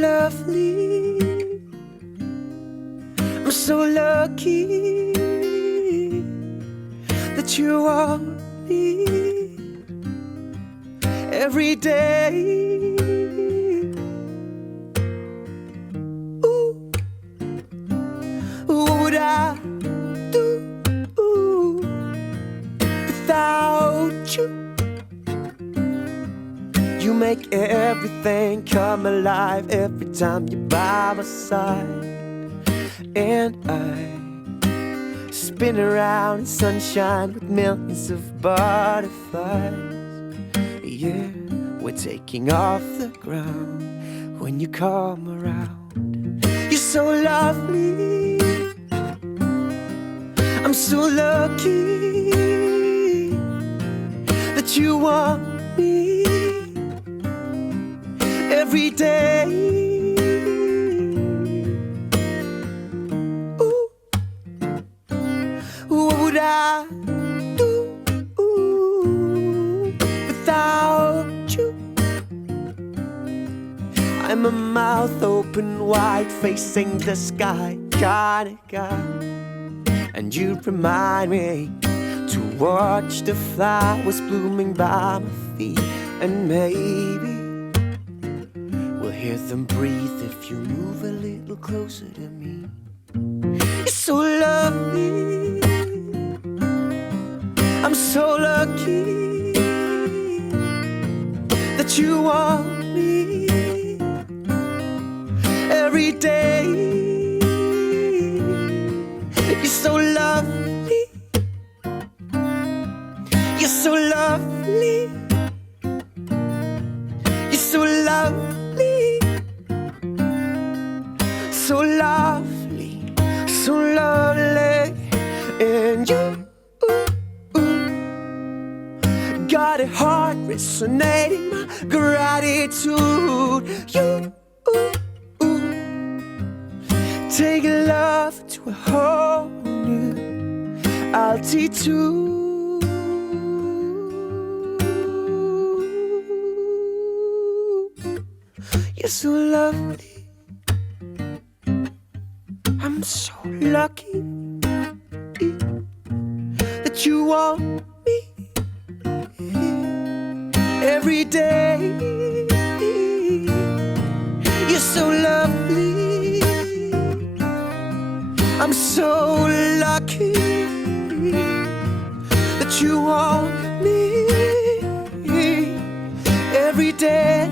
lovely, I'm so lucky that you want me every day. Ooh, what would I do without you? You make everything come alive every time you're by my side. And I spin around in sunshine with millions of butterflies. Yeah, we're taking off the ground when you come around. You're so lovely, I'm so lucky that you want me every day. Ooh, what would I do without you? I'm a mouth open wide, facing the sky kind of guy. And you remind me to watch the flowers blooming by my feet. And maybe we'll hear them breathe if you move a little closer to me. You're so lovely, I'm so lucky that you want me every day. You're so lovely, you're so lovely, you're so lovely, so lovely, so lovely. And you got a heart resonating my gratitude. You take love to a whole new altitude. You're so lovely, I'm so lucky that you want me every day. You're so lovely, I'm so lucky that you want me every day.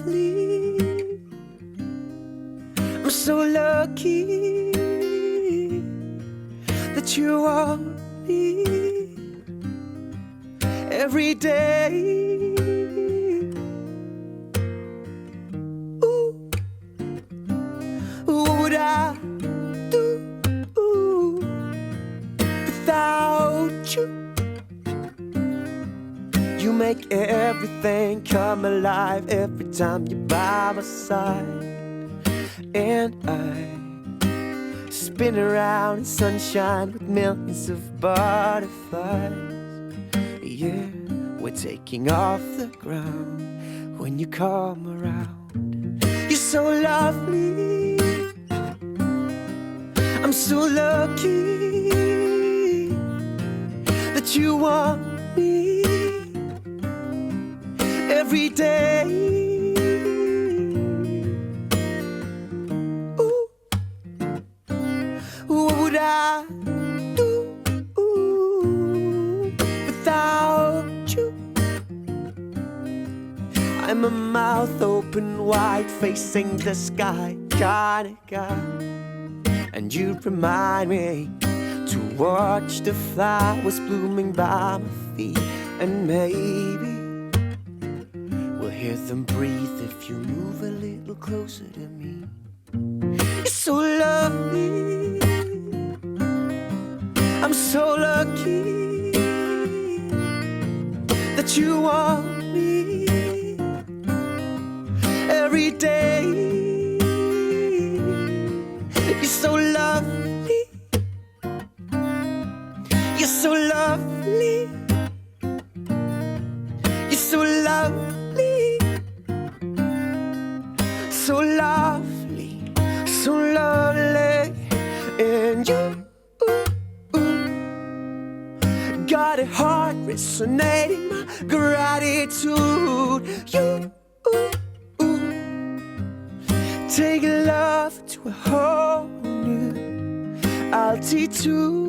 lovely. I'm so lucky that you want me every day. Ooh, what would I do without you? You make everything come alive every time you're by my side. And I spin around in sunshine with millions of butterflies. Yeah, we're taking off the ground when you come around. You're so lovely, I'm so lucky that you want me every day. Ooh, what would I do without you? I'm a mouth open wide, facing the sky kind of guy. And you remind me to watch the flowers blooming by my feet. And maybe we'll hear them breathe if you move a little closer to me. You're so lovely, I'm so lucky that you want me every day. You're so lovely, you're so lovely, you're so lovely, so lovely, so lovely. And you got a heart resonating my gratitude. You take love to a whole new altitude.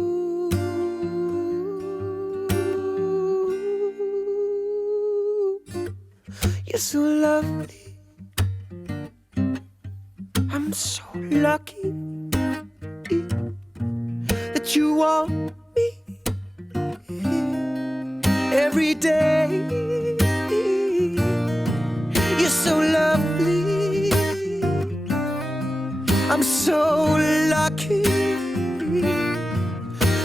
You're so lovely, I'm so lucky that you want me every day. You're so lovely, I'm so lucky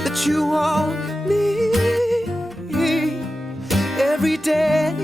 that you want me every day.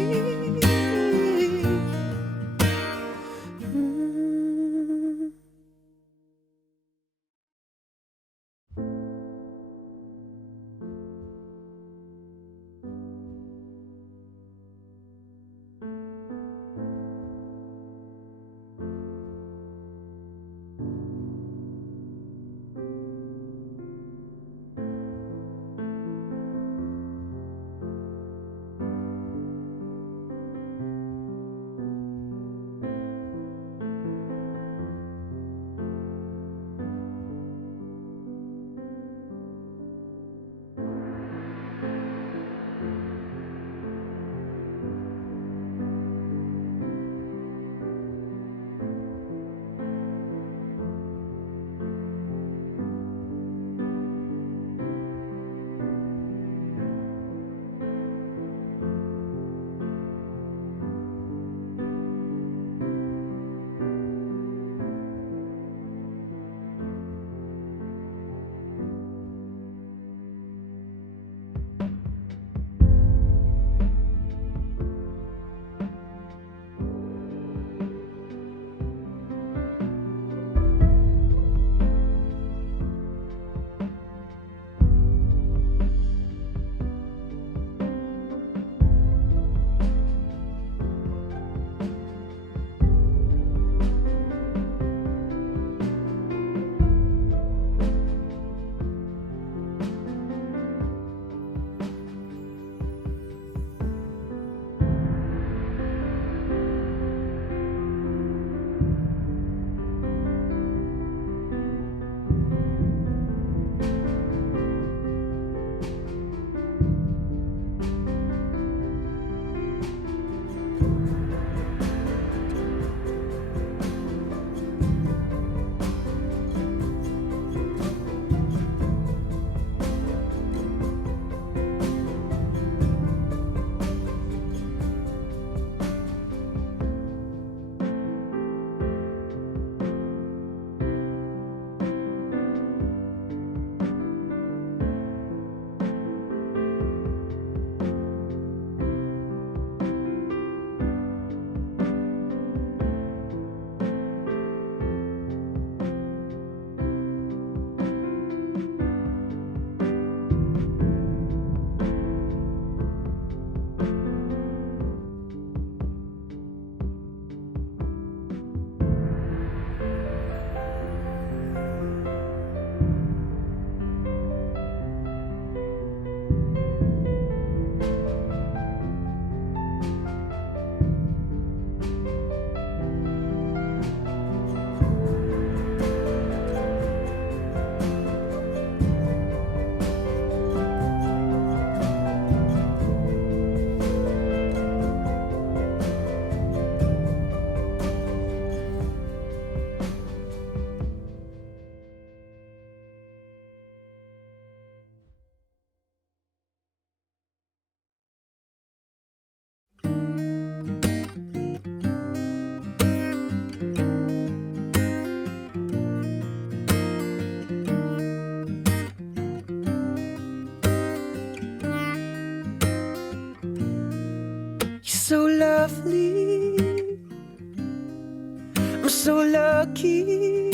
so lucky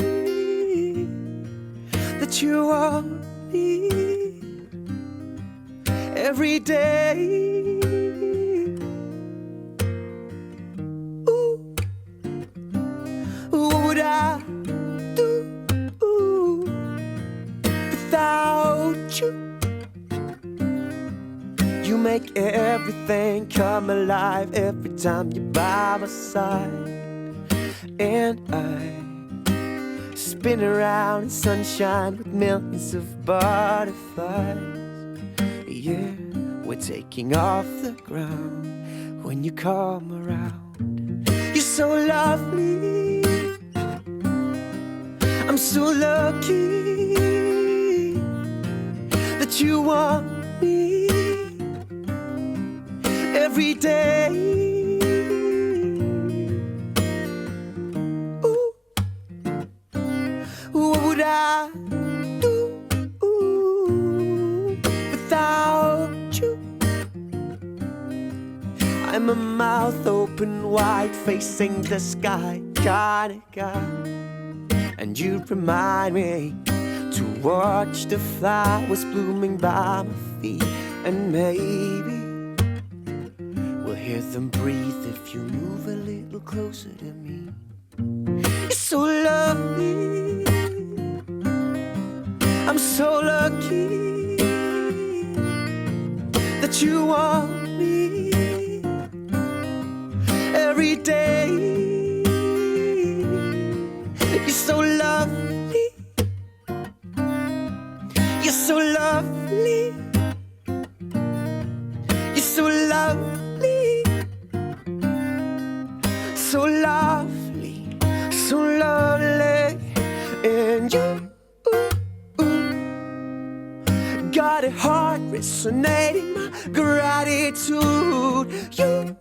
that you want me every day. Ooh, what would I do without you? You make everything come alive every time you're by my side. And I spin around in sunshine with millions of butterflies. Yeah, we're taking off the ground when you come around. You're so lovely, I'm so lucky that you want me every day. Ooh, what would I do without you? I'm a mouth open wide facing the sky kind of guy, and you remind me to watch the flowers blooming by my feet. And maybe we'll hear them breathe if you move a little closer to me. You're so lovely, I'm so lucky that you want me every day. You're so lovely, you're so lovely, you're so lovely, so lovely, so lovely. And you got a heart resonating my gratitude. You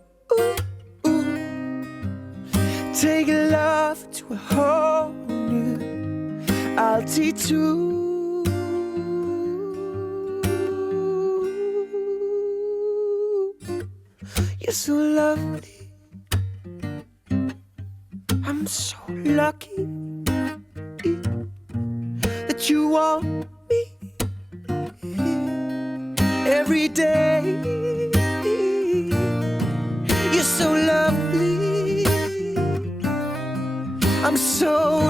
take love to a whole new altitude. You're so lovely, I'm so lucky that you want me every day. You're so lovely, I'm so